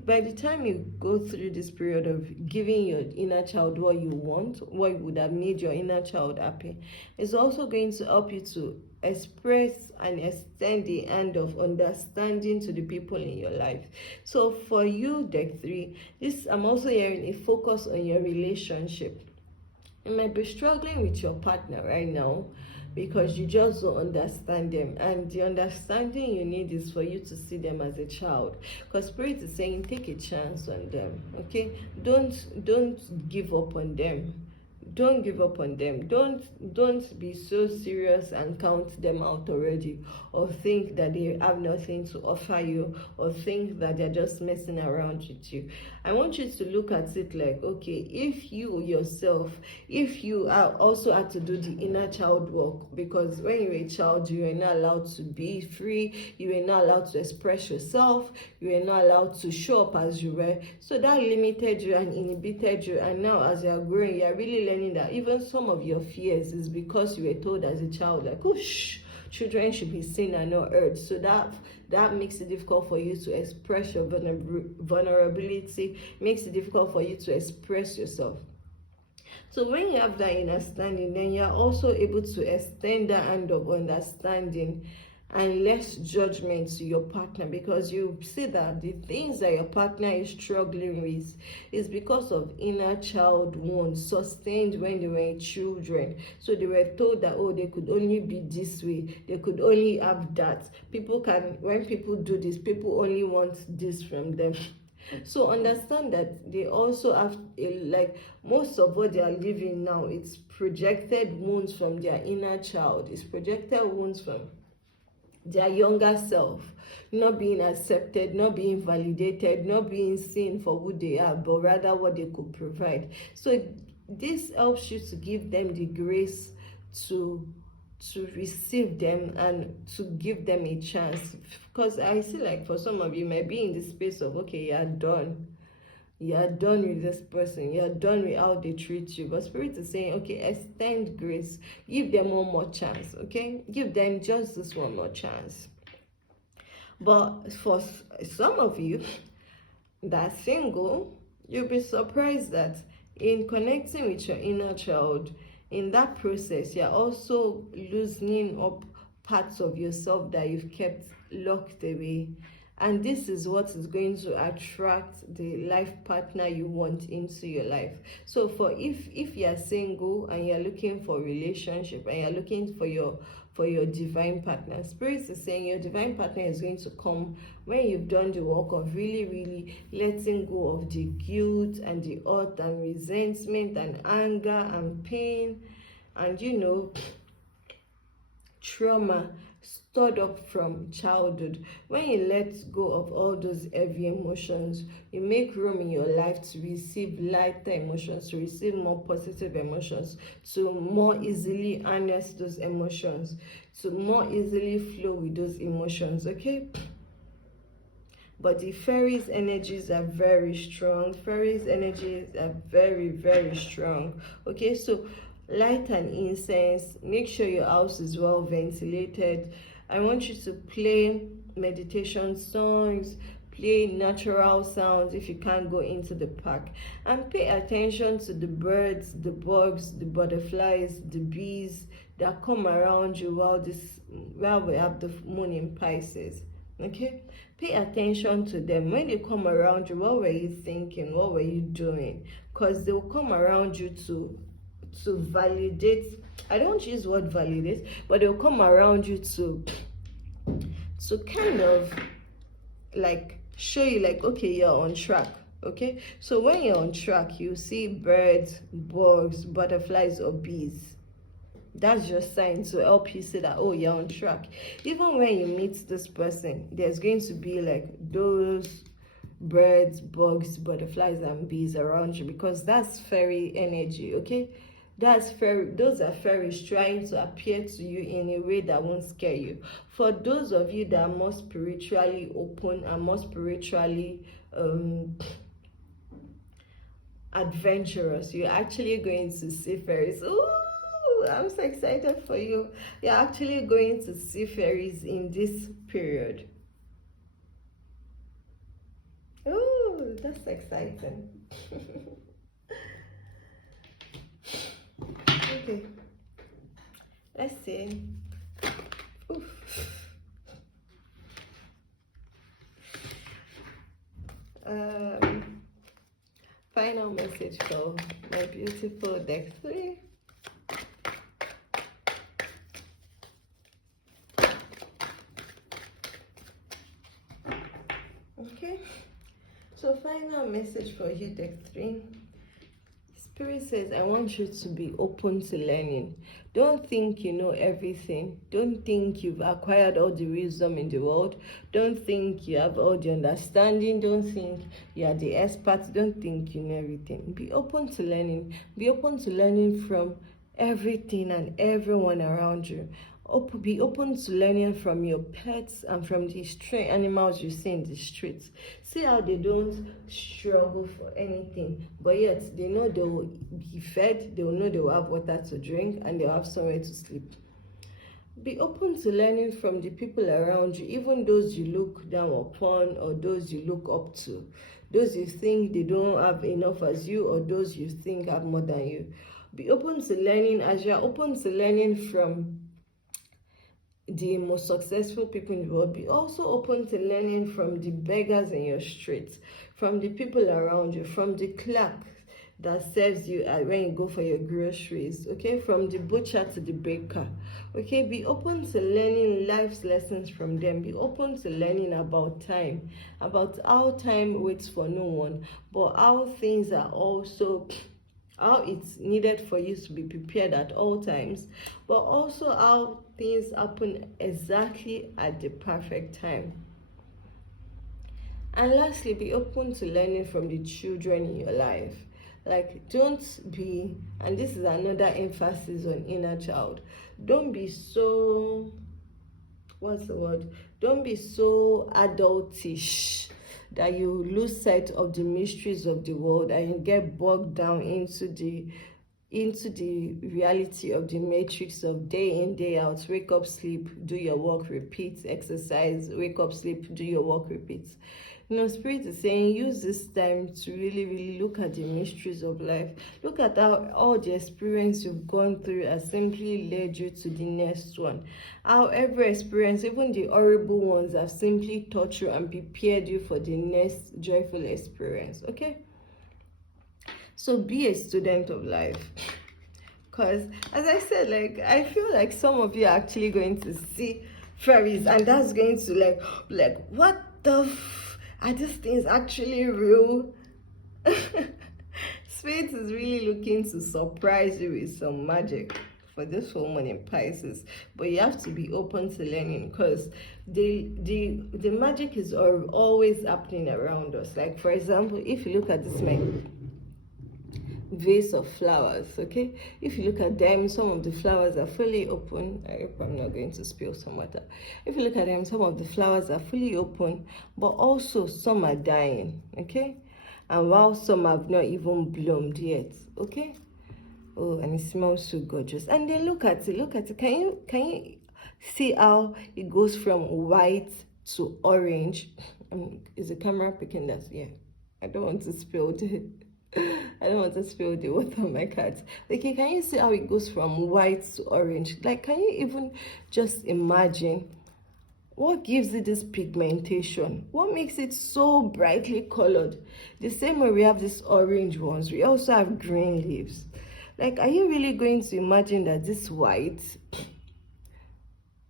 by the time you go through this period of giving your inner child what you want, what would have made your inner child happy, it's also going to help you to express and extend the hand of understanding to the people in your life. So for you, deck 3, I'm also hearing a focus on your relationship. You might be struggling with your partner right now because you just don't understand them, and the understanding you need is for you to see them as a child, because Spirit is saying take a chance on them, okay? Don't give up on them. Don't give up on them. Don't be so serious and count them out already, or think that they have nothing to offer you, or think that they're just messing around with you. I want you to look at it like, okay, if you yourself, if you are also had to do the inner child work, because when you were a child, you were not allowed to be free, you were not allowed to express yourself, you were not allowed to show up as you were, so that limited you and inhibited you. And now as you are growing, you are really learning that even some of your fears is because you were told as a child, like, oh, shh, children should be seen and not heard. So that makes it difficult for you to express your vulnerability, makes it difficult for you to express yourself. So when you have that understanding, then you're also able to extend that hand of understanding and less judgment to your partner, because you see that the things that your partner is struggling with is because of inner child wounds sustained when they were children. So they were told that, oh, they could only be this way, they could only have that. When people do this, people only want this from them. So understand that they also have like most of what they are living now, it's projected wounds from their inner child. It's projected wounds from their younger self, not being accepted, not being validated, not being seen for who they are, but rather what they could provide. So this helps you to give them the grace to receive them and to give them a chance. Because I see, like, for some of you might be in the space of, okay, you're done with this person, you're done with how they treat you, but Spirit is saying, okay, extend grace, give them one more chance, okay? Give them just this one more chance. But for some of you that are single, you'll be surprised that in connecting with your inner child, in that process, you're also loosening up parts of yourself that you've kept locked away. And this is what is going to attract the life partner you want into your life. So if you're single and you're looking for a relationship and you're looking for your divine partner, Spirit is saying your divine partner is going to come when you've done the work of really letting go of the guilt and the hurt and resentment and anger and pain and trauma stored up from childhood. When you let go of all those heavy emotions, you make room in your life to receive lighter emotions, to receive more positive emotions, to more easily harness those emotions, to more easily flow with those emotions, okay? But the fairies energies are very strong. Fairies energies are very, very strong. Okay, so light an incense. Make sure your house is well ventilated. I want you to play meditation songs, play natural sounds if you can't go into the park, and pay attention to the birds, the bugs, the butterflies, the bees that come around you while we have the moon in Pisces. Okay, pay attention to them. When they come around you, what were you thinking? What were you doing? Because they'll come around you to validate. I don't use the word validate, but they'll come around you to kind of like show you like, okay, you're on track. Okay, so when you're on track, you see birds, bugs, butterflies, or bees. That's your sign to help you say that, oh, you're on track. Even when you meet this person, there's going to be like those birds, bugs, butterflies, and bees around you, because that's fairy energy. Okay, that's fairy. Those are fairies trying to appear to you in a way that won't scare you. For those of you that are more spiritually open and more spiritually adventurous, you're actually going to see fairies. Ooh, I'm so excited for you. You're actually going to see fairies in this period. Oh, that's exciting. Okay, let's see. Oof. Final message for my beautiful deck 3. Okay, so final message for you, deck 3. Spirit says, I want you to be open to learning. Don't think you know everything. Don't think you've acquired all the wisdom in the world. Don't think you have all the understanding. Don't think you are the expert. Don't think you know everything. Be open to learning. Be open to learning from everything and everyone around you. Be open to learning from your pets and from the stray animals you see in the streets. See how they don't struggle for anything, but yet they know they will be fed, they will know they will have water to drink, and they'll have somewhere to sleep. Be open to learning from the people around you, even those you look down upon or those you look up to, those you think they don't have enough as you, or those you think have more than you. Be open to learning. As you are open to learning from the most successful people in the world, be also open to learning from the beggars in your streets, from the people around you, from the clerk that serves you when you go for your groceries, okay, from the butcher to the baker. Okay, be open to learning life's lessons from them. Be open to learning about time, about how time waits for no one, but how things are also, how it's needed for you to be prepared at all times, but also how things happen exactly at the perfect time. And lastly, be open to learning from the children in your life. Like, don't be, and this is another emphasis on inner child, don't be so, what's the word? Don't be so adultish that you lose sight of the mysteries of the world and you get bogged down into the reality of the matrix of day in, day out. Wake up, sleep, do your work, repeat, exercise, wake up, sleep, do your work, repeat. You know, Spirit is saying, use this time to really, really look at the mysteries of life. Look at how all the experience you've gone through has simply led you to the next one. How every experience, even the horrible ones, have simply taught you and prepared you for the next joyful experience, okay? So be a student of life. Because, as I said, like, I feel like some of you are actually going to see fairies, and that's going to like what the are these things actually real? Spirit is really looking to surprise you with some magic for this full moon in Pisces, but you have to be open to learning, because the magic is always happening around us. Like, for example, if you look at this vase of flowers, okay, if you look at them, some of the flowers are fully open. I hope I'm not going to spill some water. If you look at them, some of the flowers are fully open, but also some are dying, okay, and while some have not even bloomed yet, okay. Oh, and it smells so gorgeous. And then look at it. Can you see how it goes from white to orange? Is the camera picking that? Yeah, I don't want to spill the I don't want to spill the water on my cards. Okay, can you see how it goes from white to orange? Like, can you even just imagine what gives it this pigmentation? What makes it so brightly colored? The same way we have these orange ones, we also have green leaves. Like, are you really going to imagine that this white...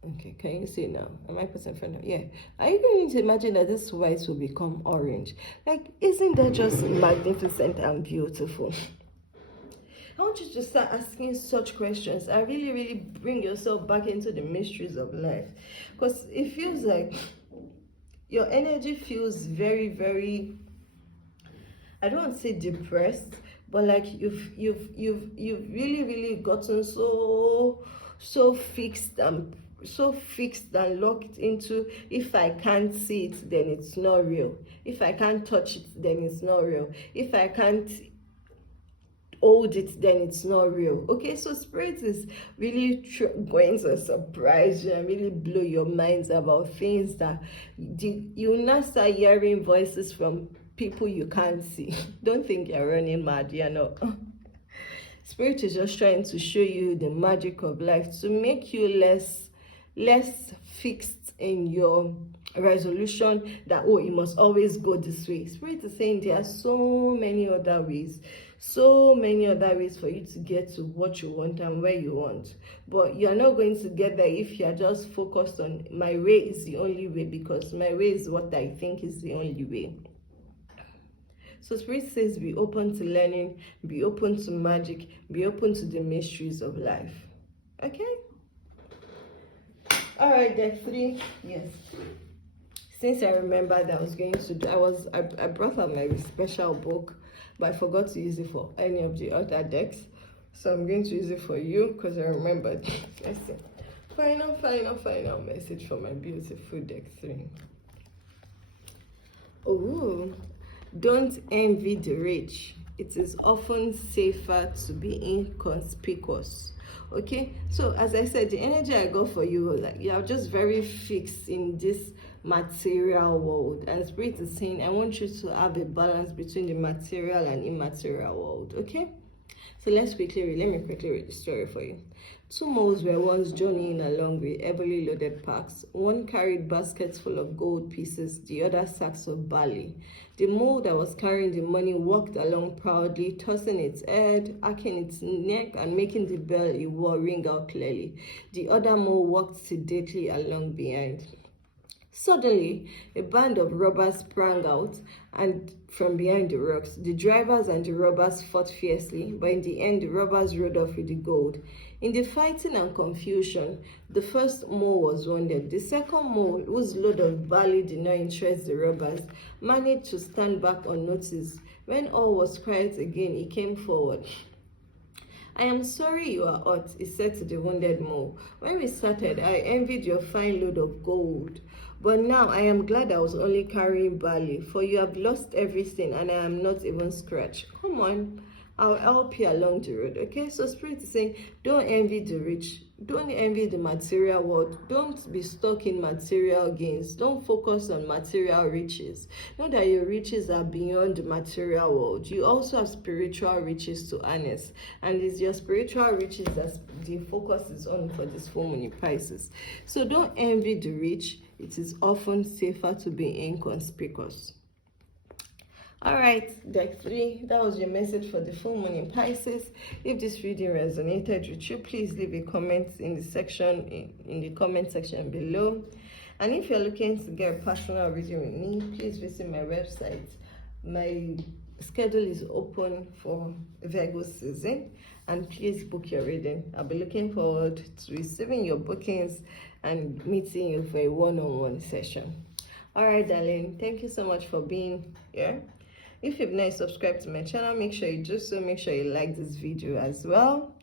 Okay, can you see now? Am I putting in front of... Yeah. Are you going to imagine that this white will become orange? Like, isn't that just magnificent and beautiful? I want you to start asking such questions and really, really bring yourself back into the mysteries of life. Because it feels like your energy feels very, very... I don't want to say depressed, but like you've really, really gotten so fixed and locked into, if I can't see it, then it's not real. If I can't touch it, then it's not real. If I can't hold it, then it's not real. Okay, so spirit is really going to surprise you and really blow your minds about things that you will not start hearing voices from people you can't see. Don't think you're running mad, you know. Spirit is just trying to show you the magic of life, to make you less fixed in your resolution that, oh, it must always go this way. Spirit is saying there are so many other ways for you to get to what you want and where you want, but you're not going to get there if you're just focused on my way is the only way, because my way is what I think is the only way. So Spirit says be open to learning, be open to magic, be open to the mysteries of life. Okay? All right, deck 3. Yes. Since I remembered I was going to do, I brought out my special book, but I forgot to use it for any of the other decks. So I'm going to use it for you because I remembered. Let's see. Final message for my beautiful deck 3. Oh, don't envy the rich. It is often safer to be inconspicuous. Okay, so as I said, the energy I got for you, like, you're just very fixed in this material world, and Spirit is saying I want you to have a balance between the material and immaterial world. Okay, so let me quickly read the story for you. Two moles were once journeying along with heavily loaded packs. One carried baskets full of gold pieces, the other sacks of barley. The mole that was carrying the money walked along proudly, tossing its head, arching its neck, and making the bell it wore ring out clearly. The other mole walked sedately along behind. Suddenly, a band of robbers sprang out and from behind the rocks. The drivers and the robbers fought fiercely, but in the end, the robbers rode off with the gold. In the fighting and confusion, the first mole was wounded. The second mole, whose load of barley did not interest the robbers, managed to stand back unnoticed. When all was quiet again, he came forward. I am sorry you are hurt, he said to the wounded mole. When we started, I envied your fine load of gold. But now I am glad I was only carrying barley, for you have lost everything and I am not even scratched. Come on, I'll help you along the road. Okay, so Spirit is saying, don't envy the rich. Don't envy the material world. Don't be stuck in material gains. Don't focus on material riches. Know that your riches are beyond the material world. You also have spiritual riches to harness. And it's your spiritual riches that the focus is on for this full moon in Pisces. So don't envy the rich. It is often safer to be inconspicuous. All right, deck 3, that was your message for the full moon in Pisces. If this reading resonated with you, please leave a comment in the comment section below. And if you're looking to get a personal reading with me, please visit my website. My schedule is open for Virgo season, and please book your reading. I'll be looking forward to receiving your bookings and meeting you for a one-on-one session. All right, darling, thank you so much for being here. If you've not subscribed to my channel, make sure you do so. Make sure you like this video as well.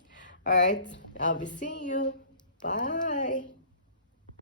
All right, I'll be seeing you. Bye.